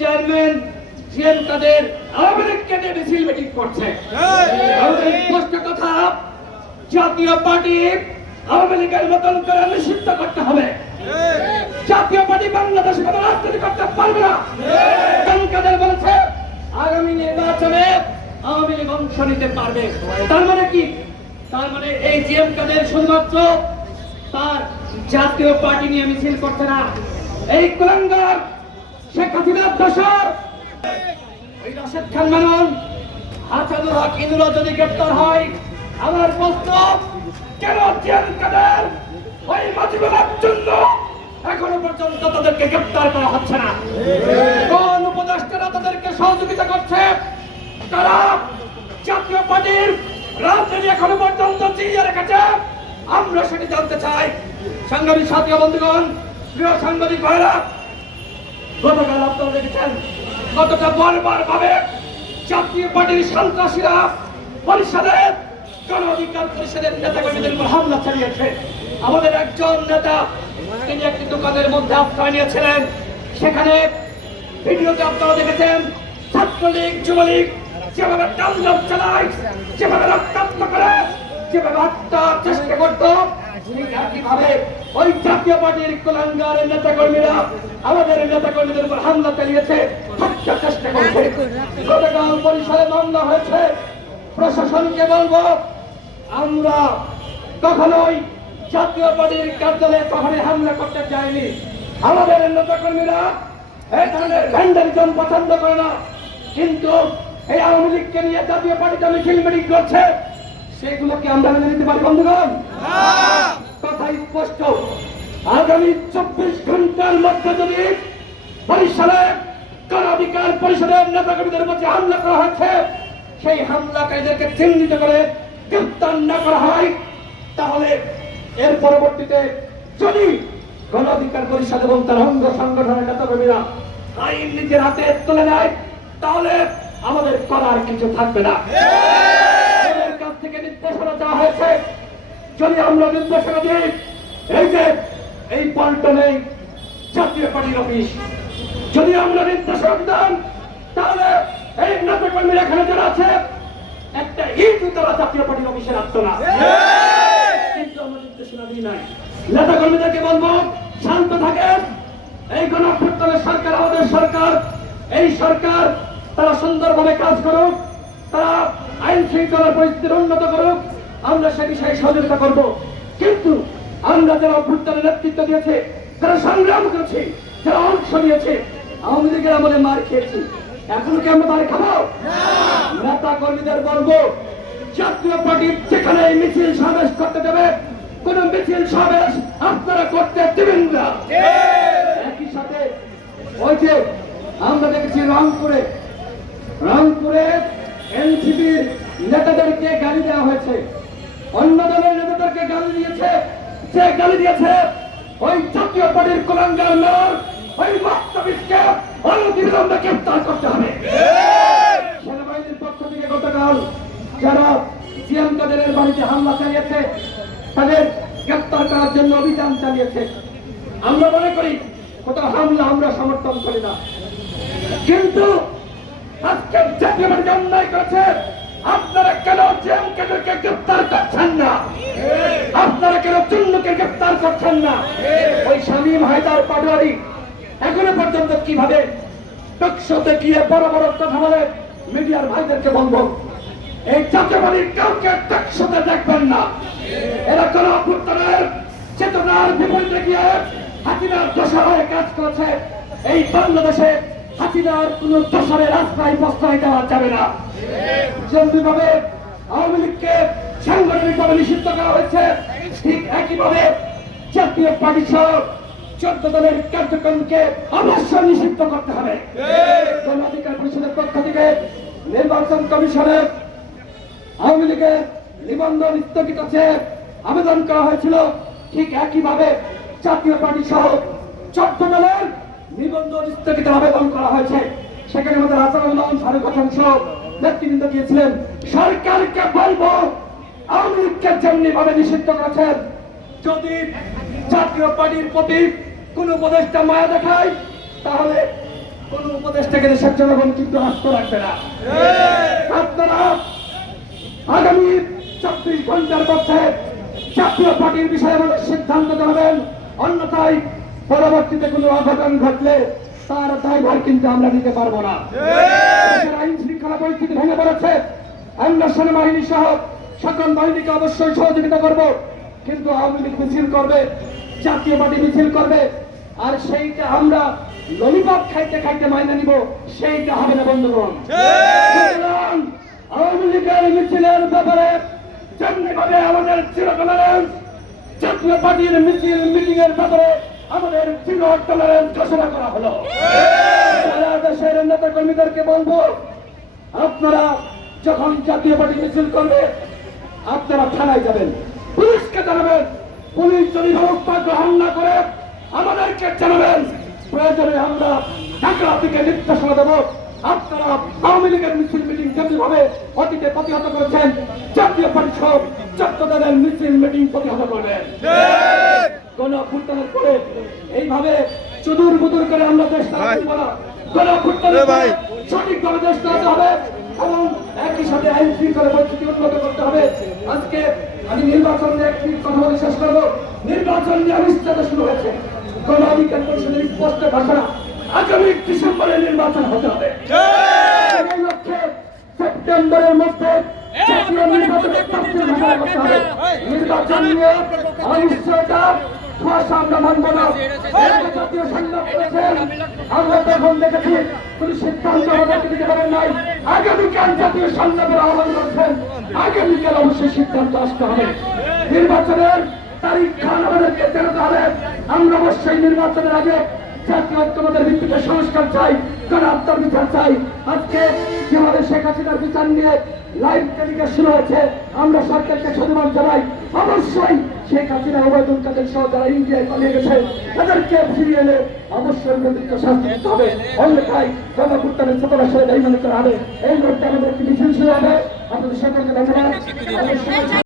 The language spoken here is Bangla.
চেয়ারম্যান সিএম কাদের আওয়ামী লীগকে নিয়ে মিছিল মিটিং করছে। স্পষ্ট কথা জাতীয় পার্টি আওয়ামী লীগের মতন করে নিষিদ্ধ করতে হবে। জাতীয় পার্টি বাংলাদেশ কোনো রাজনীতি করতে পারবে না। সিএম কাদের বলেছে আগামী নির্বাচনে আওয়ামী লীগ অংশ নিতে পারবে। তার মানে কি? তার মানে এই জিএম কাদের শুধুমাত্র তার জাতীয় পার্টি নিয়ে মিছিল করছে না। এই কুলাঙ্গার শেখ হাসিনার দশর ওই রাশেদ খান মানন হাসানুল হক ইনুরা যদি গ্রেপ্তার হয়, আমার প্রশ্ন, কেন জিয়ান কাদের ওই মাজিবুলার তাদেরকে গ্রেপ্তার করা হচ্ছে না? কোন উপদেষ্টারা তাদেরকে সহযোগিতা করছে? তারা জাতীয় পার্টির রাজনীতি এখনও পর্যন্ত চিরিয়ে রেখেছে। আমরা সেটি জানতে চাই। সাংবাদিক, সাথী বন্ধুগণ, প্রিয় সাংবাদিক ভাইরা গতকাল আপনারা দেখেছেন কতটা বারবার ভাবে জাতীয় পার্টির সন্ত্রাসীরা পরিষদে গণ অধিকার পরিষদের নেতা কর্মীদের উপর হামলা চালিয়েছে। আমাদের একজন নেতা, তিনি একটি দোকানের মধ্যে আশ্রয় নিয়েছিলেন। সেখানে ভিডিওতে আপনারা দেখেছেন, ছাত্রলীগ, যুবলীগ যেভাবে তাণ্ডব চালায়, যেভাবে রক্তাক্ত করে, যেভাবে হত্যার চেষ্টা করত ওই জাতীয় পার্টির কুলাঙ্গারের নেতা কর্মীরা আমাদের নেতা কর্মীদের উপর হামলা চালিয়েছে হত্যার চেষ্টা করছে। গতকাল পরিসরে মামলা হয়েছে। প্রশাসনকে বলব, আমরা কখনোই জাতীয় পার্টির কার্যালয়ে কখনো হামলা করতে চাইনি আমাদের নেতা কর্মীরা এই ধরনের ভ্যান্ডারিজম পছন্দ করে না। কিন্তু এই আওয়ামী লীগকে নিয়ে জাতীয় পার্টিতে মিছিল মিটিং করছে। সেগুলোকে আমরা মেনে নিতে পারি বন্ধুগণ? কথা স্পষ্ট। আগামী চব্বিশ ঘণ্টার মধ্যে যদি বরিশালে গণ অধিকার পরিষদের নেতাকর্মীদের মধ্যে হামলা করা হয়েছে সেই হামলাকারীদেরকে চিহ্নিত করে গ্রেপ্তার না করা হয় তাহলে এর পরবর্তীতে যদি গণ অধিকার পরিষদ এবং তার অঙ্গ সংগঠনের নেতাকর্মীরা আইন নিজের হাতে তুলে নেয় তাহলে আমাদের করার কিছু থাকবে না আমাদের কাছ থেকে নির্দেশনা দেওয়া হয়েছে যদি আমরা নির্দেশনা দিই এই যে এই পল্টনে জাতীয় পার্টির অফিস যদি আমরা নির্দেশনা দিতাম তাহলে এই নেতা কর্মীরা এখানে যারা আছে একটা ইট তারা জাতীয় পার্টির অফিসে রাখতো না কিন্তু আমরা নির্দেশনা দিই নাই। নেতা কর্মীদেরকে বলব শান্ত থাকেন। এই গণঅভ্যুত্থানের সরকার আমাদের সরকার এই সরকার তারা সুন্দরভাবে কাজ করুক তারা আইন শৃঙ্খলার পরিস্থিতির উন্নত করুক। আমরা সে বিষয়ে সহযোগিতা করব। কিন্তু আমরা যারা অভ্যুত্থানের নেতৃত্ব দিয়েছে যারা সংগ্রাম করেছে যারা অংশ নিয়েছে আওয়ামী লীগের আমাদের মার খেয়েছি। এখন কি আমরা মার খাব? নেতা কর্মীদের বলব জাতীয় পার্টির যেখানে মিছিল সমাবেশ করতে দেবে কোন মিছিল সমাবেশ আপনারা করতে দেবেন না। একই সাথে ওই যে আমরা দেখেছি রংপুরে রংপুরে এনসিপির নেতাদেরকে গালি দেওয়া হয়েছে। অন্য দলের নেতাদেরকে গালি দিয়েছে যে গালি দিয়েছে, ওই জাতীয় পার্টির কুলাঙ্গার ওই বাস্তবিককে অনতিবিলম্বে গ্রেপ্তার করতে হবে। সেনাবাহিনীর পক্ষ থেকে গতকাল যারা সিএম কাদেরের বাড়িতে হামলা চালিয়েছে, তাদের গ্রেপ্তার করার জন্য অভিযান চালিয়েছে। আমরা মনে করি, কোথাও হামলা আমরা সমর্থন করি না। কিন্তু আজকে জাতীয় পার্টি অন্যায় করেছে আপনারা কেন জিএম কাদেরকে গ্রেপ্তার করছেন না? আপনারা কেন চুন্নুকে গ্রেপ্তার করছেন না? ওই শামীম হায়দার পাটোয়ারি এখনও পর্যন্ত কীভাবে টকশোতে গিয়ে বড় বড় কথা বলে মিডিয়ার ভাইদেরকে বলব, এই জাতীয়বাদীর কাউকে টকশোতে দেখবেন না। এরা কোন অভ্যুত্থানের চেতনার বিপরীতে গিয়ে হাসিনার দোষা হয়ে কাজ করেছে। এই বাংলাদেশে হাসিনার কোন দোষরের রাস্তায় প্রশ্রয় দেওয়া যাবে না। যেমনিভাবে আওয়ামী লীগকে সাংগঠনিকভাবে নিষিদ্ধ করা হয়েছে। ঠিক একইভাবে জাতীয় পার্টি সহ চোদ্দ দলের কার্যক্রমকে অবশ্যই নিষিদ্ধ করতে হবে। গণ পরিষদের পক্ষ থেকে নির্বাচন কমিশনের আওয়ামী লীগের নিবন্ধন স্থগিত আছে, আবেদন করা হয়েছিল। ঠিক একইভাবে জাতীয় পার্টি সহ চোদ্দ দলের নিবন্ধন স্থগিত আবেদন করা হয়েছে। সেখানে আমাদের আসাদুল্লাহ ফারুক হাসান সহ নেতৃবৃন্দ দিয়েছিলেন সরকারকে বলব আওয়ামী লীগকে যেমনি ভাবে নিষিদ্ধ করেছেন যদি জাতীয় পার্টির প্রতি কোন উপদেষ্টা মায়া দেখায় তাহলে কোন উপদেশটাকে দেশের জনগণ কিন্তু আস্ত রাখবে না। আপনারা আগামী চব্বিশ ঘণ্টার মধ্যে জাতীয় পার্টির বিষয়ে আমাদের সিদ্ধান্ত জানাবেন অন্যথায় পরবর্তীতে কোনো অঘটন ঘটলে তার দায়ভার কিন্তু আমরা নিতে পারব না দেশের আইন শৃঙ্খলা পরিস্থিতি ভেঙে পড়েছে আমরা সেনাবাহিনী সহ সকল বাহিনীকে অবশ্যই সহযোগিতা করব। কিন্তু আওয়ামী লীগ মিছিল করবে, জাতীয় পার্টি মিছিল করবে, আর সেইটা আমরা ললিপপ খাইতে খাইতে মাইনে নিব, সেইটা হবে না বন্ধুগণ। আওয়ামী লীগের মিছিলের ব্যাপারে যেমনিভাবে আমাদের চির টলারেন্স জাতীয় পার্টির মিছিল মিটিং এর ব্যাপারে আমাদের চির টলারেন্স ঘোষণা করা হলো। সারা দেশের নেতা কর্মীদেরকে বলব, আপনারা যখন জাতীয় পার্টি মিছিল করবে আপনারা থানায় যাবেন। পুলিশকে জানাবেন পুলিশ যদি ব্যবস্থা গ্রহণ না করে আমাদেরকে জানাবেন। প্রয়োজনে আমরা ঢাকা থেকে নির্দেশনা দেবো। আপনারা আওয়ামী লীগের মিছিল মিটিং যেমনিভাবে অতীতে প্রতিহত করেছেন জাতীয় পরিষদ চট্টগ্রামের মিছিল মিটিং প্রতিহত করবেন কোন অভ্যুত্থানের পরে এইভাবে চুদুর বুদুর করে আমরা দেশ চালাতে না। কোন অভ্যুত্থানের পরে সঠিকভাবে দেশ চালাতে হবে এবং একই সাথে আইন শৃঙ্খলা পরিস্থিতি উন্নত করতে হবে। আজকে আমি নির্বাচন নিয়ে একটি কথা বলে শেষ করব। নির্বাচন নিয়ে অনিশ্চয়তা শুরু হয়েছে। গণ অধিকার পরিষদের স্পষ্ট ঘোষণা আগামী ডিসেম্বরে নির্বাচন হতে হবে। এই লক্ষ্যে সেপ্টেম্বরের মধ্যে জাতীয় নির্বাচনের তফসিল ঘোষণা করতে হবে। নির্বাচন নিয়ে অনিশ্চয়তা আমরা মানব না। জাতীয় সংলাপ করেছেন। আমরা তখন দেখেছি কোন সিদ্ধান্ত আমাদেরকে দিতে পারেন নাই। আগামীকাল জাতীয় সংলাপের আহ্বান করছেন। আগামীকাল অবশ্যই সিদ্ধান্ত আসতে হবে। নির্বাচনের তারিখ খান আমাদেরকে জানাতে হবে। আমরা অবশ্যই নির্বাচনের আগে জাতীয় ঐক্যমতের ভিত্তিতে সংস্কার চাই কারণ আপনার বিচার চাই। আজকে যেভাবে শেখ হাসিনার বিচার নিয়ে লাইভ টেলিকাস্ট শুরু হয়েছে আমরা সরকারকে সম্মান জানাই। অবশ্যই শেখ হাসিনা ওবায়দুল কাদের সহ যারা ইন্ডিয়ায় পালিয়ে গেছে, তাদেরকে ফিরিয়ে এনে অবশ্যই উপযুক্ত শাস্তি দিতে হবে। অন্যথায় গণভুত্থানের সতেরো সালে মনে করা হবে এই মুহূর্তে আমাদের একটি মিছিল শুরু হবে আপনাদের সকলকে ধন্যবাদ।